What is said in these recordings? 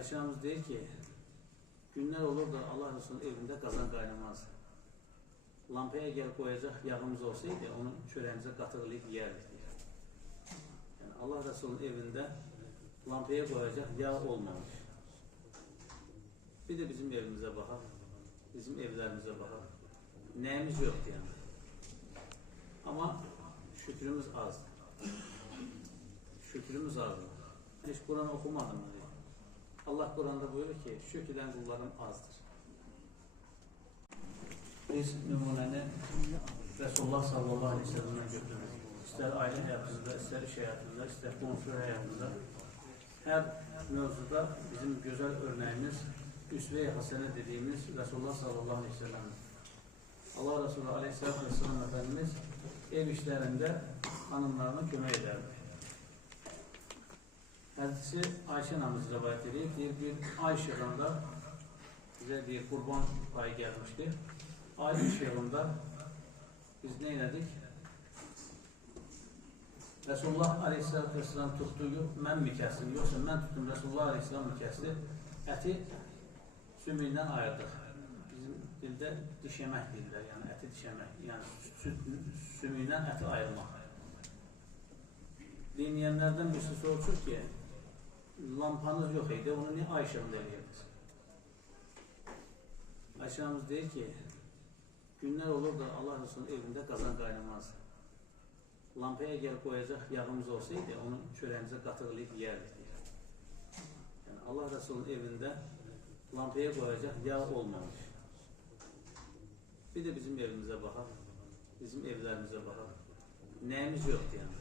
Aşağımız deyir ki, günler olur da Allah Resulü'nün evində qazan qaynamaz. Lampaya gəlib qoyacaq yağımız olsaydı, onu çörəyimizə qatığılayıb yiyərdik deyir. Yəni, Allah Resulü'nün evində lampaya qoyacaq yağ olmamış. Bir de bizim evimizə baxaq, bizim evlərimizə baxaq. Nəyimiz yoxdur yəni. Amma şükrümüz azdır. Şükrümüz azdır. Hiç Kur'an okumadım mı? Allah Kur'an'da buyuruyor ki, şükürlen kullarım azdır. Biz nümunəni Resulullah sallallahu aleyhi ve sellem'den götürürüz. İster aile hayatında, ister iş hayatında, ister komşu hayatında. Her mevzuda bizim güzel örneğimiz, üsve-i hasene dediğimiz Resulullah sallallahu aleyhi ve sellem. Allah Resulü aleyhisselatü vesselam Efendimiz ev işlerinde hanımlarına kömək ederdi. Hadisi Ayşe anamız rivayet ediyor. Bir ay ışığında bize bir kurban payı gelmişti. Ay ışığında biz neyledik? Resulullah Aleyhisselatü Vesselam tuttuğu mən mi kəsdim? Yoksa mən tuttum Resulullah Aleyhisselam mı kəsdi? Əti sümüyünden ayırdık. Bizim dilde dişemek dillər. Yani əti dişemek. Yani sümüyünden əti ayırmak. Dinleyenlerden birisi soruşur ki, lampanız yok idi, onu niye ay ışığında ediyoruz? Aşağımız deyir ki, günler olur da Allah Resulü'nün evində qazan qaynamaz. Lampaya gəlib qoyacaq yağımız olsaydı, onu çörəyimizə qatığılayıb yiyərdik deyir. Yəni, Allah Resulü'nün evində lampaya qoyacaq yağ olmamış. Bir de bizim evimizə baxaq, bizim evlərimizə baxaq. Nəyimiz yoxdur yəni.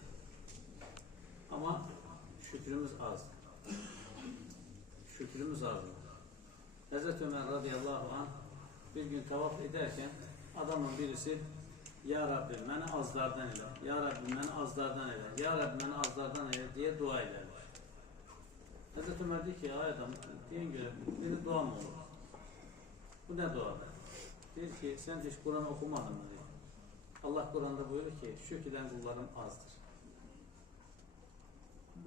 Ama şükrümüz azdır. Şükrümüz azdır. Hazreti Ömer radıyallahu anh bir gün tavaf ederken adamın birisi Ya Rabbi beni azlardan eyle, Ya Rabbi beni azlardan eyle, Ya Rabbi beni azlardan eyle diye dua edermiş. Hazreti Ömer diyor ki ay adam diyen göre bir dua mı olur? Bu ne duadır? Diyor ki sen hiç Kur'an okumadın mı diyor. Allah Kur'an'da buyuruyor ki şükürlen kullarım azdır.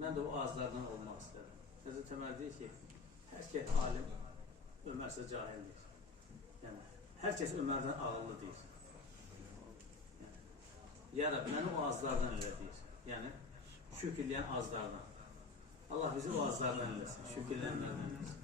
Ben de o azlardan olmak isterim. Hazreti Ömer diyor ki herkes alim, Ömerse cahildir. Yani herkes Ömer'den ağıllı değil. Yani, ya Rabbi beni o azlardan öyle değil. Yani şükürleyen azlardan. Allah bizi o azlardan eylesin. Şükürleyenlerden eylesin.